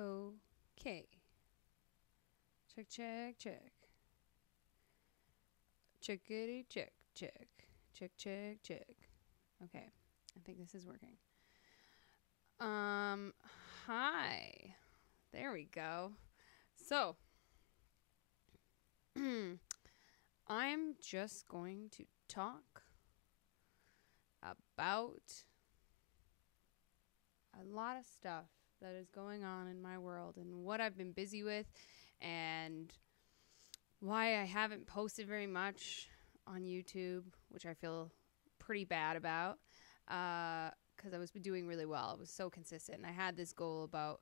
Okay. Check, check, check. Checkity, check, check. Check, check, check. Okay. I think this is working. Hi. There we go. So, I'm just going to talk about a lot of stuff that is going on in my world and what I've been busy with and why I haven't posted very much on YouTube, which I feel pretty bad about because I was doing really well. It was so consistent. And I had this goal about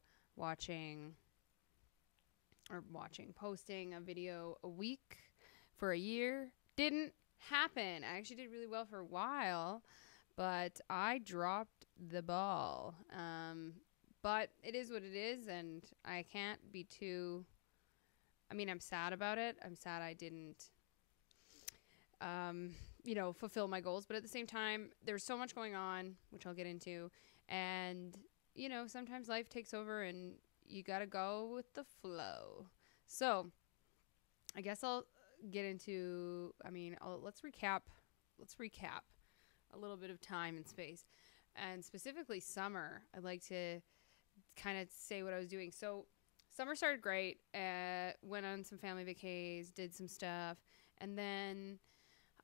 posting a video a week for a year. Didn't happen. I actually did really well for a while, but I dropped the ball. But it is what it is, and I can't be too... I'm sad about it. I'm sad I didn't, fulfill my goals. But at the same time, there's so much going on, which I'll get into. And, sometimes life takes over and you got to go with the flow. So I guess I'll get into, let's recap a little bit of time and space. And specifically summer, I'd like to kind of say what I was doing. So summer started great. Went on some family vacays, did some stuff, and then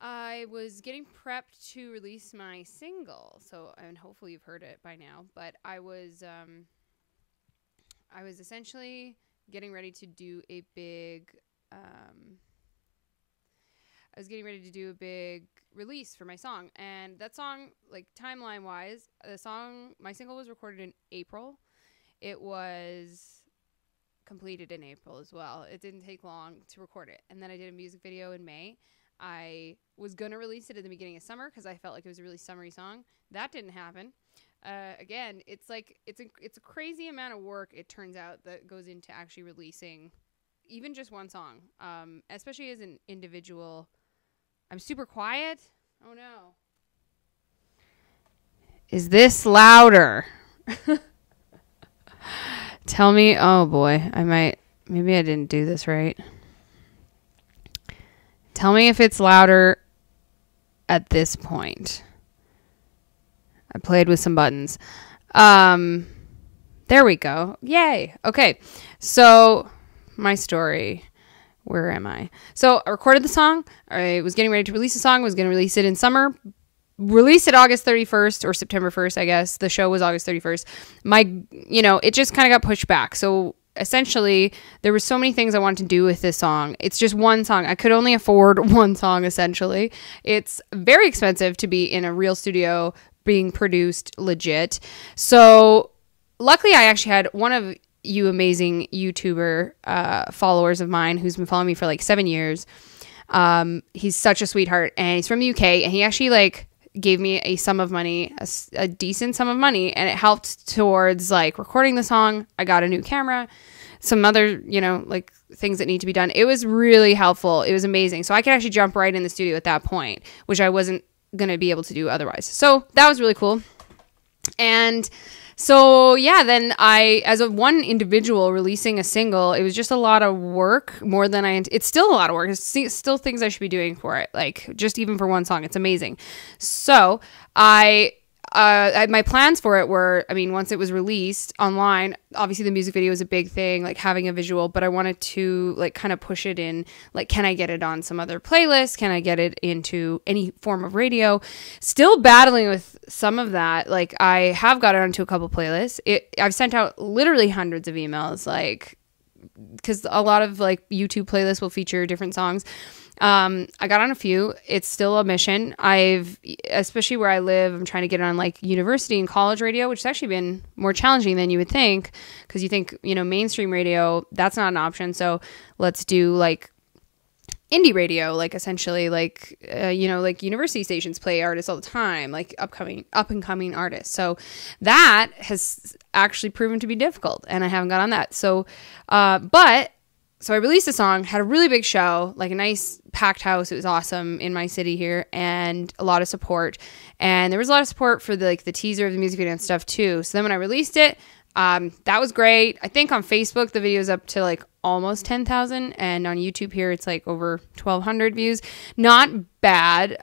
I was getting prepped to release my single. So, and hopefully you've heard it by now. But I was essentially getting ready to do a big. I was getting ready to do a big release for my song, and that song, like timeline-wise, my single was recorded in April. It was completed in April as well. It didn't take long to record it. And then I did a music video in May. I was going to release it in the beginning of summer because I felt like it was a really summery song. That didn't happen. Again, it's a crazy amount of work, it turns out, that goes into actually releasing even just one song, especially as an individual. I'm super quiet. Oh no. Is this louder? Tell me. Oh boy, maybe I didn't do this right. Tell me if it's louder at this point. I played with some buttons. There we go. Yay. Okay. So my story. Where am I? So I recorded the song. I was getting ready to release the song. Was going to release it in summer. Released it August 31st or September 1st, I guess. The show was August 31st. It just kind of got pushed back. So essentially, there were so many things I wanted to do with this song. It's just one song. I could only afford one song, essentially. It's very expensive to be in a real studio being produced legit. So luckily, I actually had one of you amazing YouTuber followers of mine who's been following me for like 7 years. He's such a sweetheart, and he's from the UK, and he actually gave me a sum of money, a decent sum of money, and it helped towards recording the song. I got a new camera, some other, things that need to be done. It was really helpful. It was amazing. So I could actually jump right in the studio at that point, which I wasn't going to be able to do otherwise. So that was really cool. And so, yeah, then as a one individual releasing a single, it was just a lot of work more than it's still a lot of work. It's still things I should be doing for it. Just even for one song, it's amazing. So my plans for it were, once it was released online, obviously the music video is a big thing, having a visual, but I wanted to kind of push it in, can I get it on some other playlist? Can I get it into any form of radio? Still battling with some of that. I have got it onto a couple playlists. I've sent out literally hundreds of emails, because a lot of YouTube playlists will feature different songs. I got on a few. It's still a mission. Especially where I live, I'm trying to get on university and college radio, which has actually been more challenging than you would think, because you think, mainstream radio, that's not an option. So let's do indie radio, essentially university stations play artists all the time, up and coming artists. So that has actually proven to be difficult, and I haven't got on that. So, So I released a song, had a really big show, a nice packed house. It was awesome in my city here, and a lot of support. And there was a lot of support for the teaser of the music video and stuff too. So then when I released it, That was great. I think on Facebook, the video is up to like almost 10,000. And on YouTube here, it's like over 1,200 views. Not bad.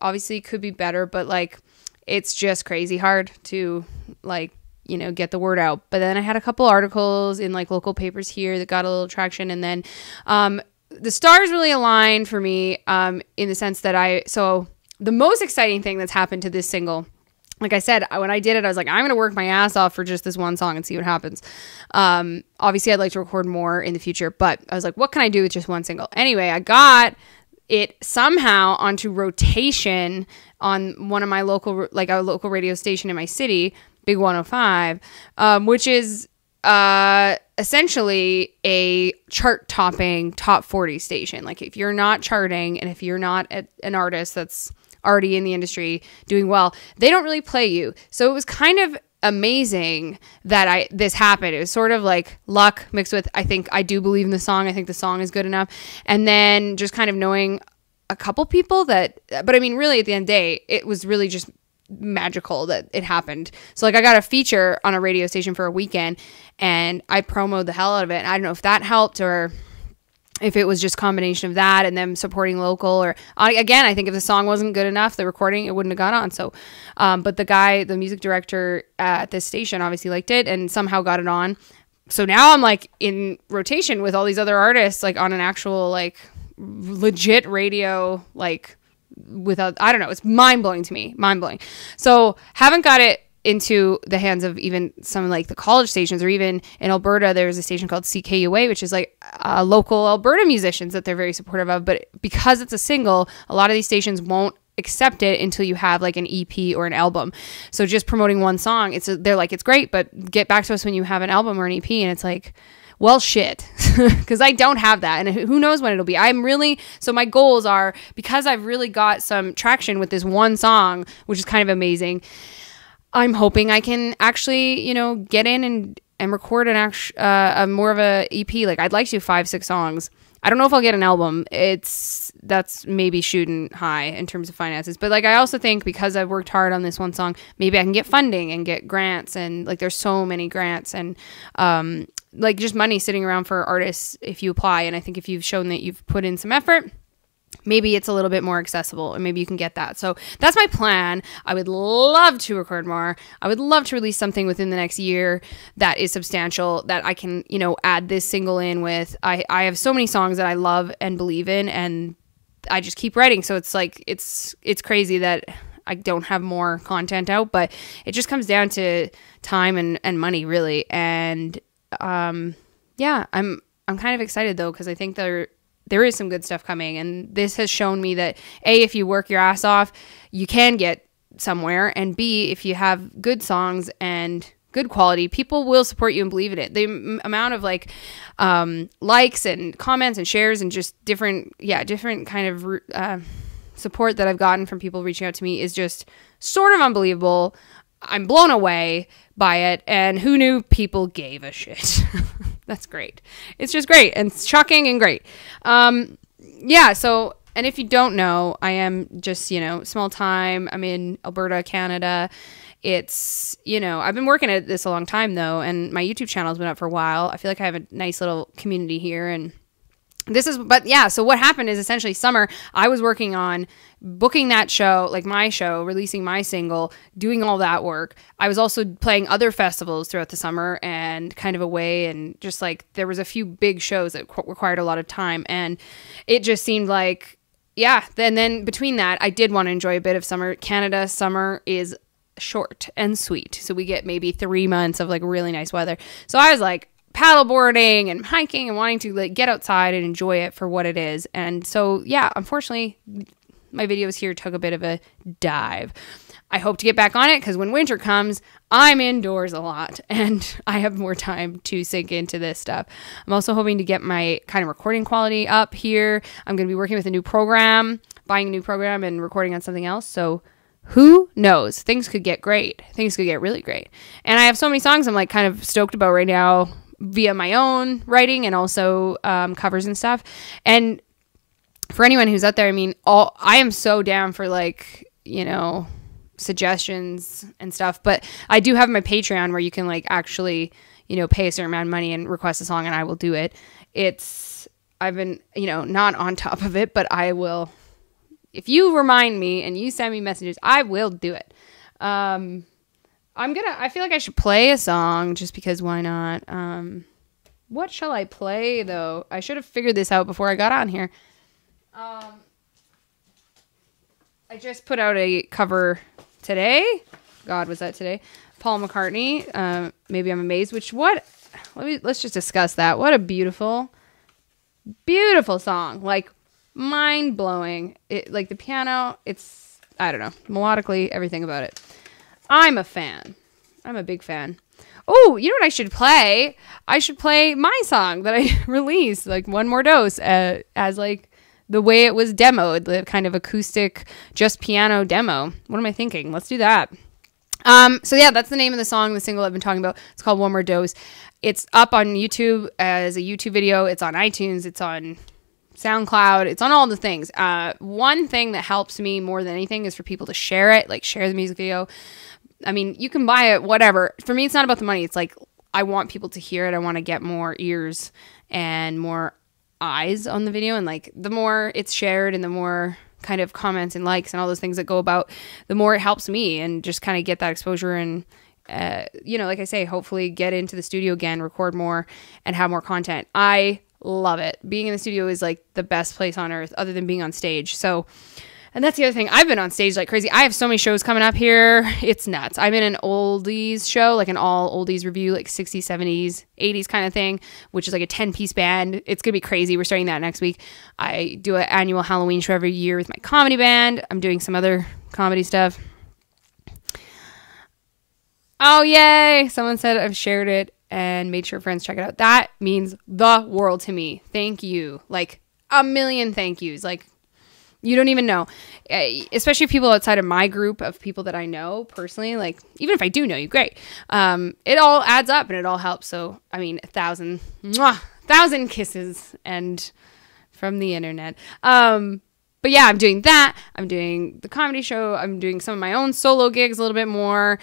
Obviously could be better, but like, it's just crazy hard to like, you know, get the word out. But then I had a couple articles in like local papers here that got a little traction. And then, the stars really aligned for me, in the sense that so the most exciting thing that's happened to this single, like I said, when I did it, I was like, I'm going to work my ass off for just this one song and see what happens. Obviously, I'd like to record more in the future, but I was like, what can I do with just one single? Anyway, I got it somehow onto rotation on one of my local, like a local radio station in my city, Big 105, which is essentially a chart-topping top 40 station. Like if you're not charting and if you're not an artist that's already in the industry doing well, they don't really play you. So it was kind of amazing that this happened. It was sort of like luck mixed with, I think I do believe in the song. I think the song is good enough. And then just kind of knowing a couple people but I mean, really at the end of the day, it was really just magical that it happened. So like I got a feature on a radio station for a weekend and I promoted the hell out of it. I don't know if that helped or if it was just a combination of that and them supporting local, or again, I think if the song wasn't good enough, the recording, it wouldn't have got on. So, but the music director at this station obviously liked it and somehow got it on. So now I'm like in rotation with all these other artists, like on an actual, like legit radio, like without, I don't know. It's mind blowing to me. Mind blowing. So haven't got it into the hands of even some like the college stations, or even in Alberta, there's a station called CKUA, which is like local Alberta musicians that they're very supportive of. But because it's a single, a lot of these stations won't accept it until you have like an EP or an album. So just promoting one song, they're like, it's great, but get back to us when you have an album or an EP. And it's like, well, shit, because I don't have that. And who knows when it'll be. So my goals are, because I've really got some traction with this one song, which is kind of amazing, I'm hoping I can actually, you know, get in and record a more of a EP. Like I'd like to do 5-6 songs. I don't know if I'll get an album. That's maybe shooting high in terms of finances. But like I also think because I've worked hard on this one song, maybe I can get funding and get grants, and like there's so many grants and like just money sitting around for artists if you apply. And I think if you've shown that you've put in some effort, maybe it's a little bit more accessible and maybe you can get that. So that's my plan. I would love to record more. I would love to release something within the next year that is substantial, that I can, you know, add this single in with. I have so many songs that I love and believe in, and I just keep writing. So it's like, it's crazy that I don't have more content out, but it just comes down to time and money really. And yeah, I'm kind of excited though, because I think there is some good stuff coming. And this has shown me that A, if you work your ass off, you can get somewhere. And B, if you have good songs and good quality, people will support you and believe in it. The amount of like likes and comments and shares and just different kind of support that I've gotten from people reaching out to me is just sort of unbelievable. I'm blown away by it. And who knew people gave a shit? That's great. It's just great and shocking and great. Yeah. So, and if you don't know, I am just, you know, small time. I'm in Alberta, Canada. It's, you know, I've been working at this a long time though. And my YouTube channel has been up for a while. I feel like I have a nice little community here, and but yeah, so what happened is essentially summer, I was working on booking that show, like my show, releasing my single, doing all that work. I was also playing other festivals throughout the summer and kind of away, and just like there was a few big shows that required a lot of time, and it just seemed like, yeah. And then between that, I did want to enjoy a bit of summer. Canada summer is short and sweet, so we get maybe 3 months of like really nice weather. So I was like paddleboarding and hiking and wanting to like get outside and enjoy it for what it is. And so, yeah, unfortunately, my videos here took a bit of a dive. I hope to get back on it because when winter comes, I'm indoors a lot and I have more time to sink into this stuff. I'm also hoping to get my kind of recording quality up here. I'm going to be working with a new program, buying a new program and recording on something else. So who knows? Things could get great. Things could get really great. And I have so many songs I'm like kind of stoked about right now via my own writing and also covers and stuff. And for anyone who's out there, I mean, I am so down for like, you know, suggestions and stuff. But I do have my Patreon where you can like actually, pay a certain amount of money and request a song and I will do it. I've been, not on top of it, but I will, if you remind me and you send me messages, I will do it. I feel like I should play a song just because why not? What shall I play though? I should have figured this out before I got on here. I just put out a cover today. God, was that today? Paul McCartney. Maybe I'm amazed. Let's just discuss that. What a beautiful, beautiful song. Like mind blowing. Like the piano, I don't know, melodically, everything about it. I'm a fan. I'm a big fan. Oh, you know what I should play? I should play my song that I released, like One More Dose, as like the way it was demoed, the kind of acoustic, just piano demo. What am I thinking? Let's do that. So yeah, that's the name of the song, the single I've been talking about. It's called One More Dose. It's up on YouTube as a YouTube video. It's on iTunes. It's on SoundCloud. It's on all the things. One thing that helps me more than anything is for people to share it, like share the music video. I mean, you can buy it, whatever. For me, it's not about the money. It's like, I want people to hear it. I want to get more ears and more eyes on the video. And like, the more it's shared and the more kind of comments and likes and all those things that go about, the more it helps me and just kind of get that exposure and, like I say, hopefully get into the studio again, record more and have more content. I love it. Being in the studio is like the best place on earth other than being on stage. So, and that's the other thing. I've been on stage like crazy. I have so many shows coming up here. It's nuts. I'm in an oldies show, like an all oldies review, like 60s, 70s, 80s kind of thing, which is like a 10-piece band. It's going to be crazy. We're starting that next week. I do an annual Halloween show every year with my comedy band. I'm doing some other comedy stuff. Oh, yay. Someone said I've shared it and made sure friends check it out. That means the world to me. Thank you. Like a million thank yous. Like, you don't even know, especially people outside of my group of people that I know personally. Like, even if I do know you, great. It all adds up and it all helps. So, I mean, 1,000 kisses and from the internet. But yeah, I'm doing that. I'm doing the comedy show. I'm doing some of my own solo gigs a little bit more.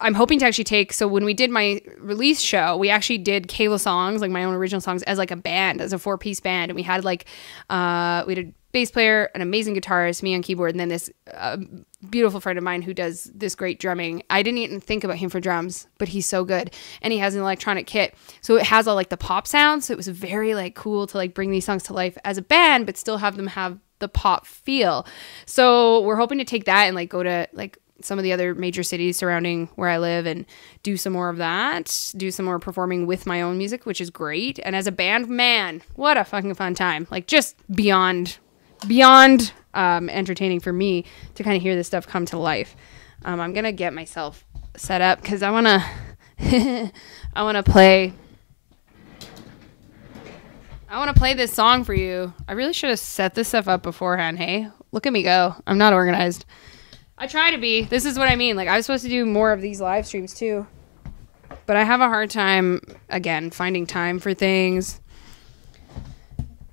I'm hoping to actually so when we did my release show, we actually did Kayla songs, like my own original songs, as like a band, as a 4-piece band. And we had like, we had a bass player, an amazing guitarist, me on keyboard, and then this beautiful friend of mine who does this great drumming. I didn't even think about him for drums, but he's so good. And he has an electronic kit. So it has all like the pop sounds. So it was very like cool to like bring these songs to life as a band, but still have them have the pop feel. So we're hoping to take that and like go to like some of the other major cities surrounding where I live and do some more of that, do some more performing with my own music, which is great. And as a band, man, what a fucking fun time. Like just beyond entertaining for me to kind of hear this stuff come to life. I'm going to get myself set up because I want to play this song for you. I really should have set this stuff up beforehand. Hey, look at me go. I'm not organized. I try to be. This is what I mean. Like, I was supposed to do more of these live streams too, but I have a hard time, again, finding time for things.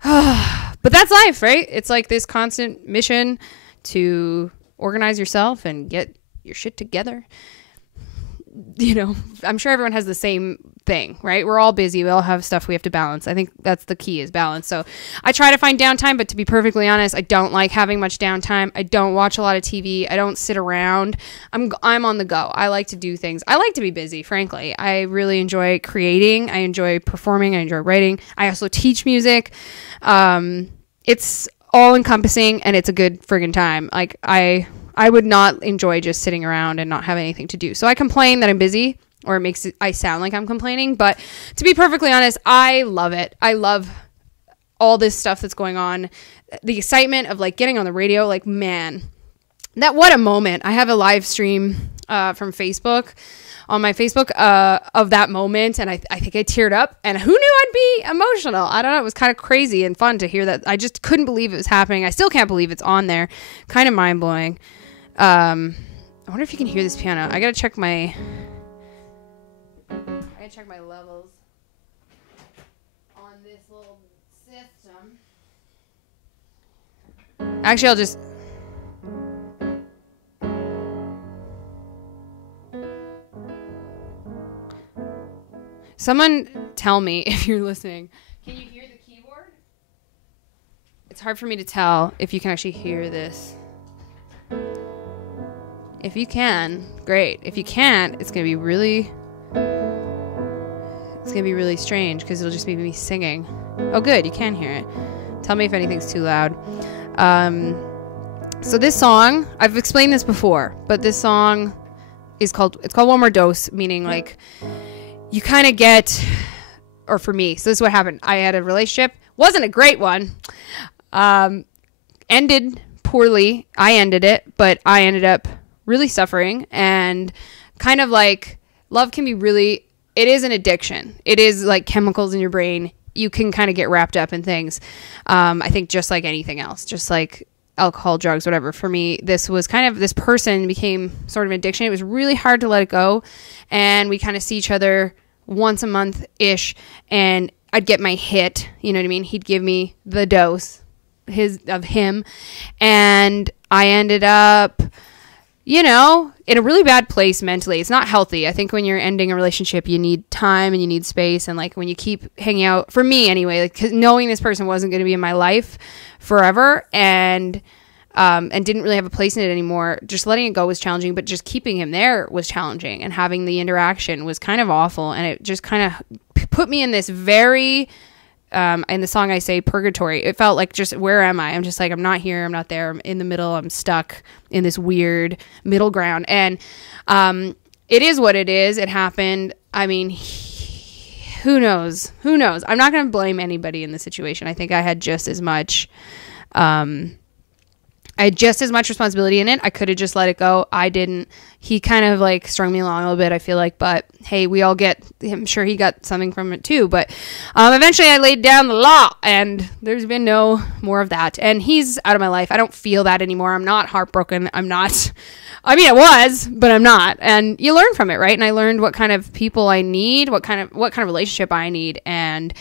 But that's life, right? It's like this constant mission to organize yourself and get your shit together. I'm sure everyone has the same thing, right? We're all busy. We all have stuff we have to balance. I think that's the key, is balance. So I try to find downtime, but to be perfectly honest, I don't like having much downtime. I don't watch a lot of TV. I don't sit around. I'm on the go. I like to do things. I like to be busy, frankly. I really enjoy creating. I enjoy performing. I enjoy writing. I also teach music. It's all encompassing and it's a good friggin' time. Like I would not enjoy just sitting around and not having anything to do. So I complain that I'm busy, or I sound like I'm complaining. But to be perfectly honest, I love it. I love all this stuff that's going on. The excitement of like getting on the radio, like, man, what a moment. I have a live stream from Facebook, on my Facebook, of that moment. And I think I teared up, and who knew I'd be emotional? I don't know. It was kind of crazy and fun to hear that. I just couldn't believe it was happening. I still can't believe it's on there. Kind of mind blowing. I wonder if you can hear this piano. I gotta check my levels on this little system. Actually, Someone tell me if you're listening. Can you hear the keyboard? It's hard for me to tell if you can actually hear this. If you can, great. If you can't, it's going to be really strange because it'll just be me singing. Oh, good. You can hear it. Tell me if anything's too loud. So this song, I've explained this before, but this song it's called One More Dose, meaning like you kind of get, or for me, so this is what happened. I had a relationship, wasn't a great one, ended poorly. I ended it, but I ended up really suffering, and kind of like love can be really, it is an addiction. It is like chemicals in your brain. You can kind of get wrapped up in things. I think just like anything else, just like alcohol, drugs, whatever. For me, this was kind of, this person became sort of an addiction. It was really hard to let it go. And we kind of see each other once a month-ish, and I'd get my hit, you know what I mean? He'd give me the dose of him. And I ended up, you know, in a really bad place mentally. It's not healthy. I think when you're ending a relationship, you need time and you need space. And like when you keep hanging out, for me anyway, like 'cause knowing this person wasn't going to be in my life forever and didn't really have a place in it anymore, just letting it go was challenging, but just keeping him there was challenging, and having the interaction was kind of awful. And it just kind of put me in this very, in the song I say purgatory. It felt like just, where am I? I'm just like, I'm not here, I'm not there, I'm in the middle, I'm stuck in this weird middle ground. And it is what it is. It happened. I mean, who knows? I'm not going to blame anybody in the situation. I think I had just as much responsibility in it. I could have just let it go. I didn't. He kind of like strung me along a little bit, I feel like, but hey, we all get, I'm sure he got something from it too. But eventually I laid down the law, and there's been no more of that. And he's out of my life. I don't feel that anymore. I'm not heartbroken. I was, but I'm not. And you learn from it, right? And I learned what kind of people I need, what kind of relationship I need. And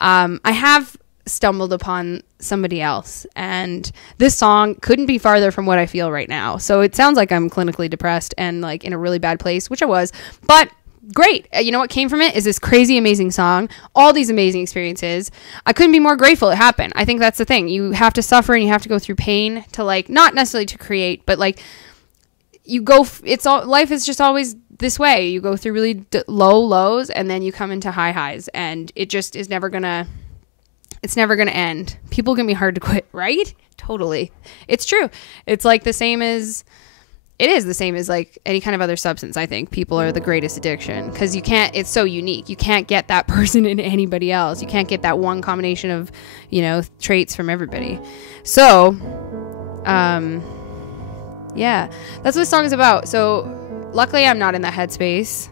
I have stumbled upon somebody else, and this song couldn't be farther from what I feel right now. So it sounds like I'm clinically depressed and like in a really bad place, which I was, but great. You know what came from it is this crazy, amazing song, all these amazing experiences. I couldn't be more grateful it happened. I think that's the thing. You have to suffer and you have to go through pain to like, not necessarily to create, but like life is just always this way. You go through really low lows, and then you come into high highs, and it just is never gonna end. People can be hard to quit, right? Totally. It's true. It's like the same as like any kind of other substance. I think people are the greatest addiction because it's so unique. You can't get that person in anybody else. You can't get that one combination of, you know, traits from everybody. So, yeah, that's what this song is about. So luckily I'm not in that headspace.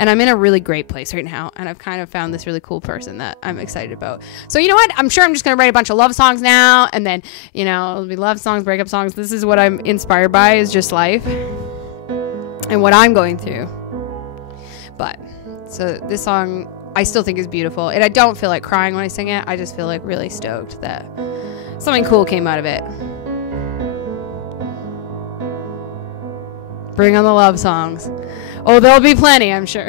And I'm in a really great place right now. And I've kind of found this really cool person that I'm excited about. So you know what? I'm sure I'm just going to write a bunch of love songs now. And then, you know, it'll be love songs, breakup songs. This is what I'm inspired by, is just life and what I'm going through. But so this song I still think is beautiful. And I don't feel like crying when I sing it. I just feel like really stoked that something cool came out of it. Bring on the love songs. Oh, there'll be plenty, I'm sure.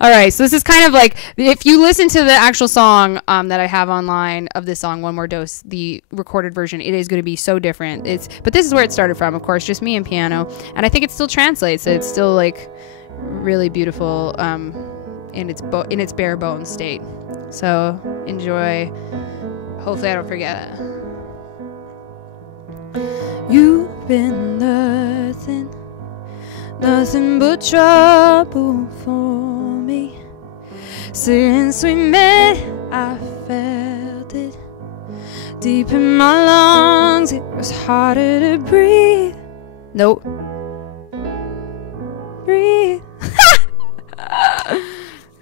All right, so this is kind of like, if you listen to the actual song that I have online of this song, One More Dose, the recorded version, it is going to be so different. But this is where it started from, of course, just me and piano. And I think it still translates. It's still like really beautiful in its bare bones state. So enjoy. Hopefully I don't forget it. You've been nothing but trouble for me. Since we met, I felt it deep in my lungs. It was harder to breathe. Nope. Breathe.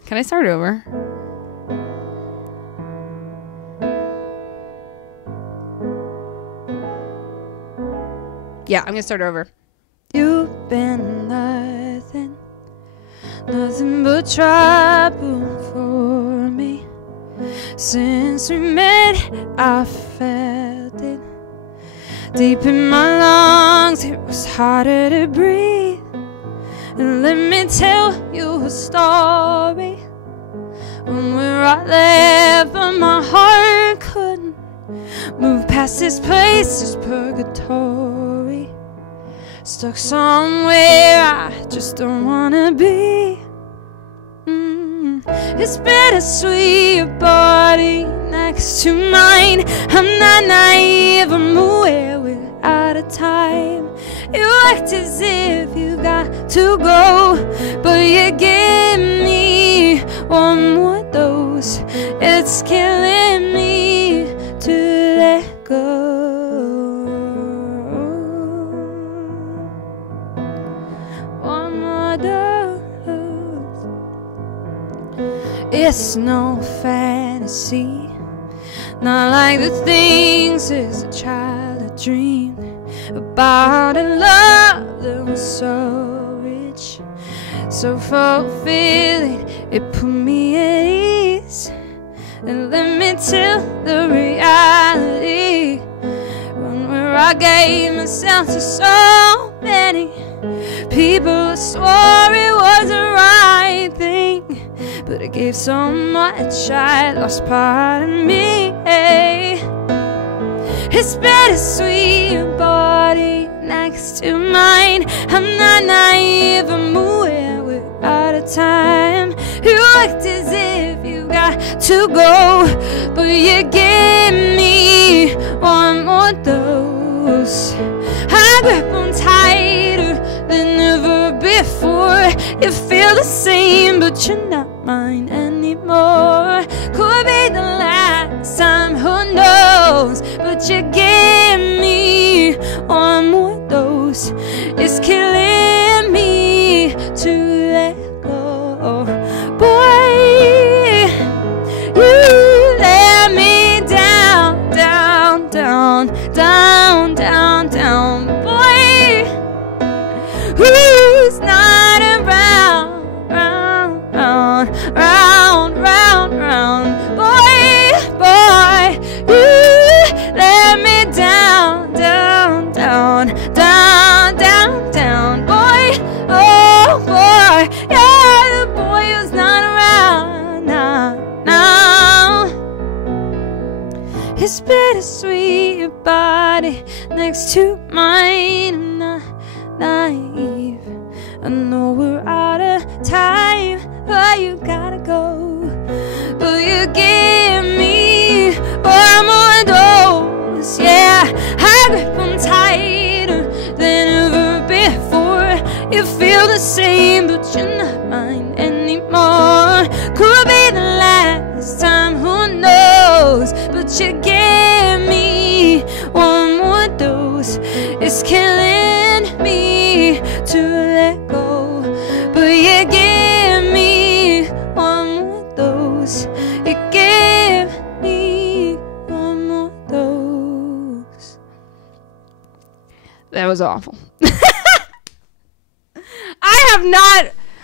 Can I start over? Yeah, I'm gonna start over. You've been nothing but trouble for me. Since we met, I felt it deep in my lungs. It was harder to breathe. And let me tell you a story. When we're right there, but my heart couldn't move past this place, this purgatory. Stuck somewhere I just don't wanna be. It's bittersweet, your body next to mine. I'm not naive, I'm aware we're out of time. You act as if you got to go, but you give me one more dose. It's killing me to let go. One more dose. It's no fantasy, not like the things as a child I dreamed about, a love that was so rich, so fulfilling, it put me at ease. And let me tell the reality, when I gave myself to so many people, I swore it was the right thing, but I gave so much I lost part of me. It's bittersweet, your body next to mine. I'm not naive, I'm aware we're out of time. You act as if you got to go, but you give me one more dose. I grip on tighter than ever before. You feel the same, but you're not mine anymore. Could be the last time, who knows? But you give me one more dose. It's killing me to let go. Boy, you let me down, down, down, down, down, down. Boy, who's not around, round, round, round, round, round. Boy, boy, you let me down, down, down, down, down, down. Boy, oh boy, yeah, the boy who's not around now, now. It's bittersweet, your body next to mine. I'm not naive, I know we're out of time, but you gotta go. But you give me one more dose, yeah. I grip on tighter than ever before. You feel the same, but you're not mine anymore. Could be the last time, who knows? But you give me one more dose. It's killing me to let go, but you give me one more dose. You give me one more dose. That was awful.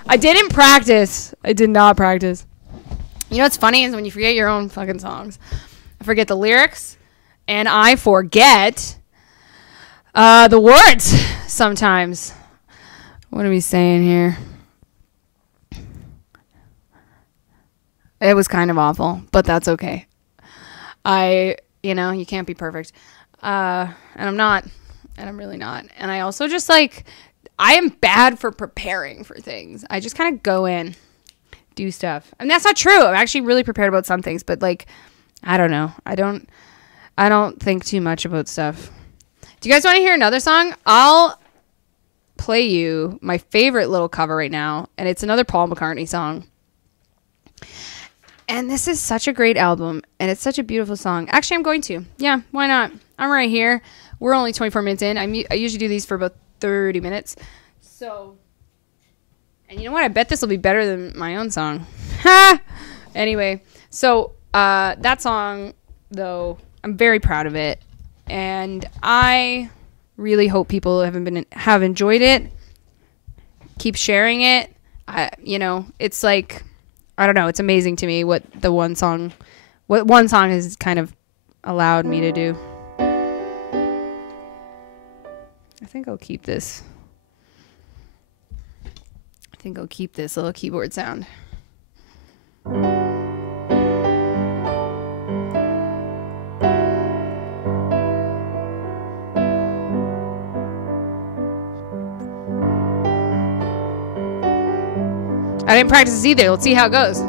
I didn't practice. I did not practice. You know what's funny is when you forget your own fucking songs. I forget the lyrics, and I forget the words sometimes. What are we saying here? It was kind of awful, but that's okay. You can't be perfect. And I'm not. And I'm really not. And I also just I am bad for preparing for things. I just kind of go in, do stuff. And that's not true. I'm actually really prepared about some things, but I don't know. I don't think too much about stuff. Do you guys want to hear another song? I'll play you my favorite little cover right now, and it's another Paul McCartney song. And this is such a great album, and it's such a beautiful song. Actually, I'm going to. Yeah, why not? I'm right here. We're only 24 minutes in. I usually do these for about 30 minutes. So, and you know what? I bet this will be better than my own song. Ha! Anyway, so that song, though, I'm very proud of it. And I really hope people have enjoyed it. Keep sharing it. It's I don't know. It's amazing to me what one song has kind of allowed me to do. I think I'll keep this. think I'll keep this little keyboard sound. I didn't practice this either. Let's see how it goes.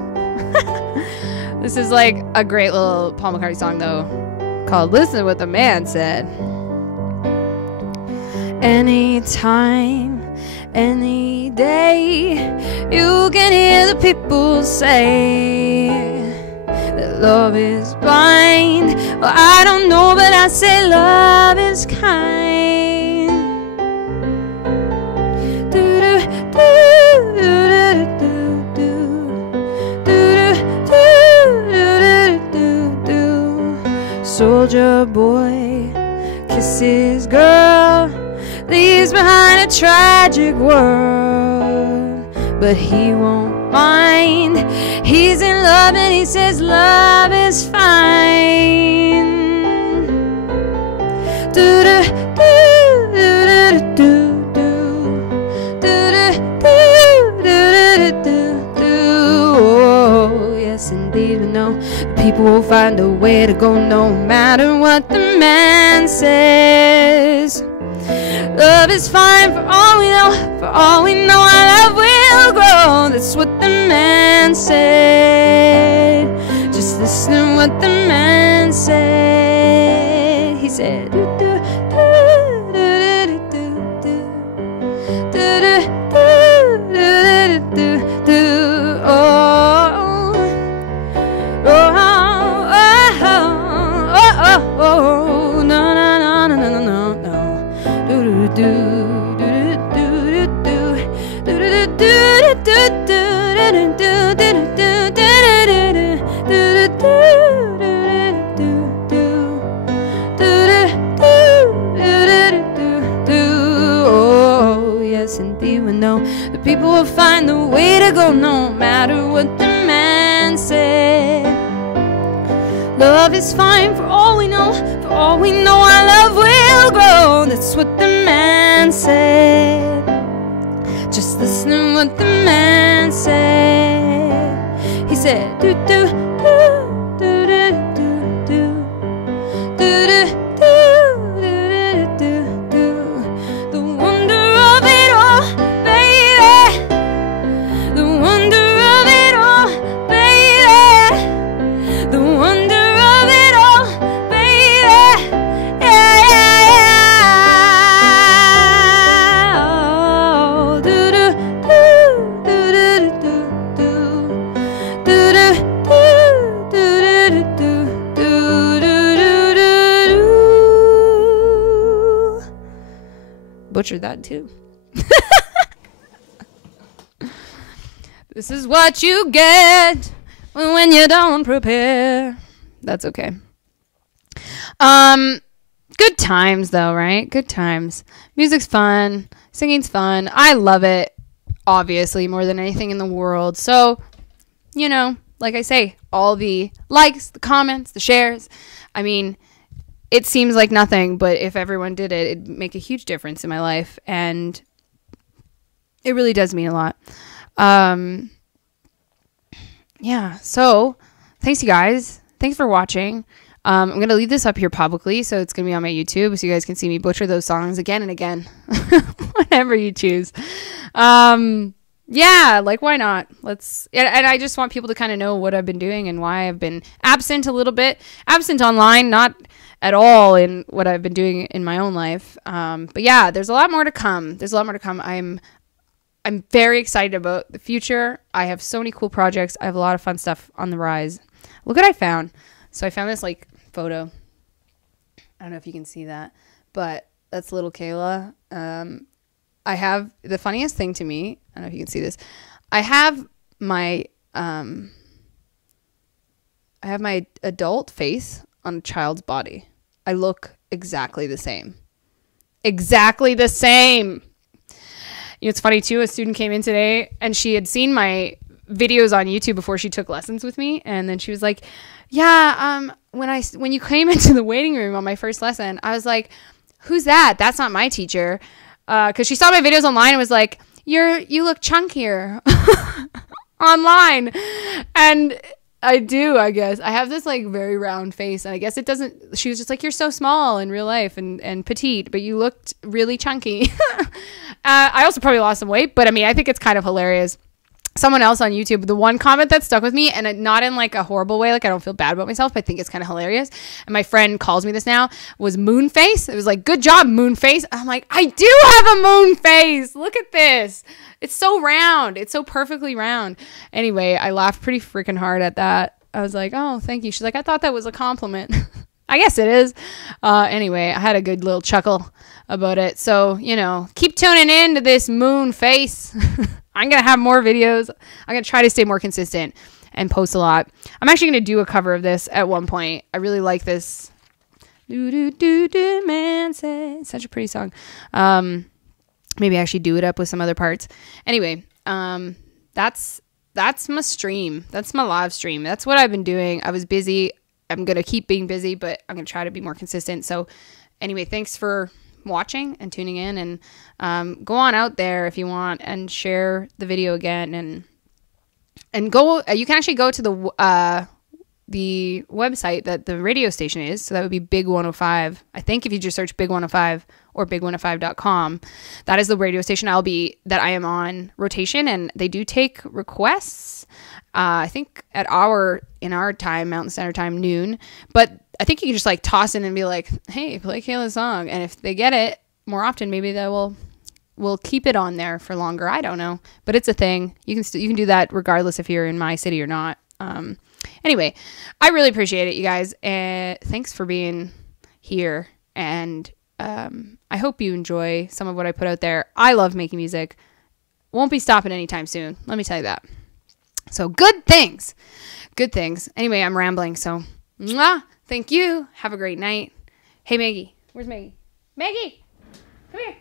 This is like a great little Paul McCartney song, though, called Listen to What the Man Said. Anytime, any day, you can hear the people say that love is blind. Well, I don't know, but I say love is kind. Soldier boy kisses girl, leaves behind a tragic world, but he won't mind. He's in love and he says love is fine. Oh, yes indeed, we know people will find a way to go no matter what the man says. Love is fine for all we know. For all we know, our love will grow. That's what the man said. Just listen to what the man said. He said, do, do, do, do, do, do, do, do, do, do, oh, oh, oh, no, no, no, no, no, no, no, do, do, do, do, do, do, do, do, oh, yes, indeed, we know the people will find the way to go no matter what the man said. Love is fine for all we know. For all we know, our love will grow. That's what the man said. Just listen to what the man said. He said, do do do do do do do do do do do. The wonder of it all, baby. The wonder of it all, baby. The wonder. Butchered that too. This is what you get when you don't prepare. That's okay. Good times though, right? Good times. Music's fun. Singing's fun. I love it, obviously, more than anything in the world. So, you know, like I say, all the likes, the comments, the shares. I mean, it seems like nothing, but if everyone did it, it'd make a huge difference in my life. And it really does mean a lot. Yeah. So thanks, you guys. Thanks for watching. I'm going to leave this up here publicly, so it's going to be on my YouTube, so you guys can see me butcher those songs again and again, whatever you choose. Yeah, like, why not? And I just want people to kind of know what I've been doing and why I've been absent a little bit. Absent online, not at all in what I've been doing in my own life. But yeah, there's a lot more to come. I'm very excited about the future. I have so many cool projects. I have a lot of fun stuff on the rise. Look what I found. So I found this like photo. I don't know if you can see that, but that's little Kayla. I have the funniest thing to me. I don't know if you can see this. I have my adult face on a child's body. I look exactly the same. Exactly the same. You know, it's funny too. A student came in today and she had seen my videos on YouTube before she took lessons with me, and then she was like, "Yeah, when you came into the waiting room on my first lesson, I was like, who's that? That's not my teacher." Because she saw my videos online and was like, you look chunkier online. And I do, I guess. I have this like very round face, and I guess it doesn't, she was just like, you're so small in real life and petite, but you looked really chunky. I also probably lost some weight, but I mean, I think it's kind of hilarious. Someone else on YouTube, the one comment that stuck with me, and not in like a horrible way, like I don't feel bad about myself, but I think it's kind of hilarious. And my friend calls me this now, was moon face. It was like, good job, moon face. I'm like, I do have a moon face. Look at this. It's so round. It's so perfectly round. Anyway, I laughed pretty freaking hard at that. I was like, oh, thank you. She's like, I thought that was a compliment. I guess it is. Anyway, I had a good little chuckle about it. So, you know, keep tuning in to this moon face. I'm going to have more videos. I'm going to try to stay more consistent and post a lot. I'm actually going to do a cover of this at one point. I really like this. Do, do, do, do, man, say. It's such a pretty song. Maybe actually do it up with some other parts. Anyway, that's my stream. That's my live stream. That's what I've been doing. I was busy. I'm going to keep being busy, but I'm going to try to be more consistent. So anyway, thanks for watching and tuning in, and go on out there if you want and share the video again, and go, you can actually go to the website that the radio station is. So that would be Big 105. I think if you just search Big 105 or big105.com, that is the radio station that I am on rotation, and they do take requests. I think in our time, Mountain Standard Time, noon, but I think you can just like toss in and be like, hey, play Kayla's song. And if they get it more often, maybe they will keep it on there for longer. I don't know, but it's a thing. You can do that regardless if you're in my city or not. Anyway, I really appreciate it, you guys. Thanks for being here. And I hope you enjoy some of what I put out there. I love making music. Won't be stopping anytime soon. Let me tell you that. So good things. Anyway, I'm rambling. So mwah. Thank you. Have a great night. Hey, Maggie. Where's Maggie? Maggie, come here.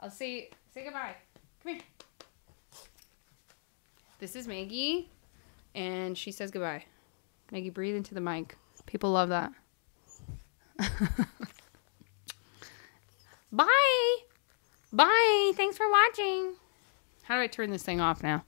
I'll say goodbye. Come here. This is Maggie, and she says goodbye. Maggie, breathe into the mic. People love that. Bye. Bye. Thanks for watching. How do I turn this thing off now?